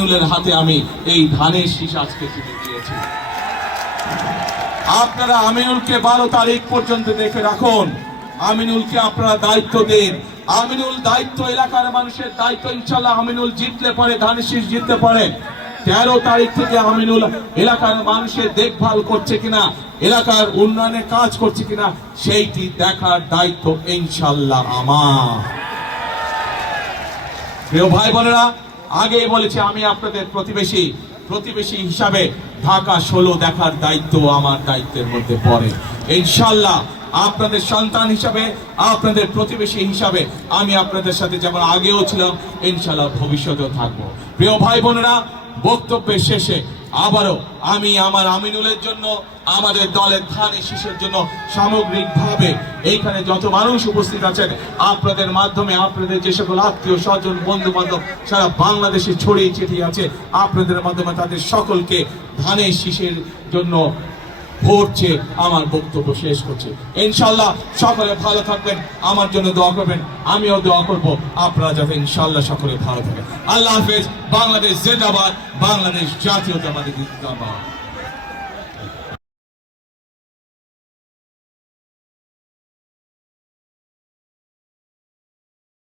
আমিনুলের হাতে আমি এই ধানের শীষ আজকে তুলে দিয়েছি। আপনারা আমিনুলকে 12 তারিখ পর্যন্ত দেখে রাখুন। আমিনুলকে আপনারা দায়িত্ব দিন। আমিনুল দায়িত্ব, এলাকার মানুষের দায়িত্ব। ইনশাল্লাহ আমিনুল জিতলে পরে, ধানের শীষ জিততে পারে 13 তারিখ থেকে আমিনুল এলাকার মানুষের দেখভাল করছে কিনা, এলাকার উন্নয়নের কাজ করছে কিনা, সেইটি দেখার দায়িত্ব ইনশাল্লাহ আমার। প্রিয় ভাই বোনেরা, আগেই বলেছি আমি আপনাদের প্রতিবেশী হিসাবে ঢাকা 16 দেখার দায়িত্ব আমার দায়িত্বের মধ্যে পড়ে। ইনশাল্লাহ আপনাদের সন্তান হিসাবে, আপনাদের প্রতিবেশী হিসাবে আমি আপনাদের সাথে যেমন আগেও ছিলাম, ইনশাল্লাহ ভবিষ্যতেও থাকবো। প্রিয় ভাই বোনেরা, বক্তব্যের শেষে আবারও আমি আমার আমিনুলের জন্য, আমাদের দলের ধানের শীষের জন্য সামগ্রিকভাবে এইখানে যত মানুষ উপস্থিত আছেন, আপনাদের মাধ্যমে আপনাদের যে সকল আত্মীয় স্বজন বন্ধু বান্ধব সারা বাংলাদেশে ছড়িয়ে ছিটিয়ে আছে, আপনাদের মাধ্যমে তাদের সকলকে ধানের শীষের জন্য ভোট চেয়ে আমার বক্তব্য শেষ করছি। ইনশাল্লাহ সকলে ভালো থাকবেন, আমার জন্য দোয়া করবেন, আমিও দোয়া করব আপনারা যাতে ইনশাল্লাহ সকলে ভালো থাকেন। আল্লাহ হাফেজ। বাংলাদেশ জিন্দাবাদ, বাংলাদেশ জাতীয়তাবাদী জিন্দাবাদ।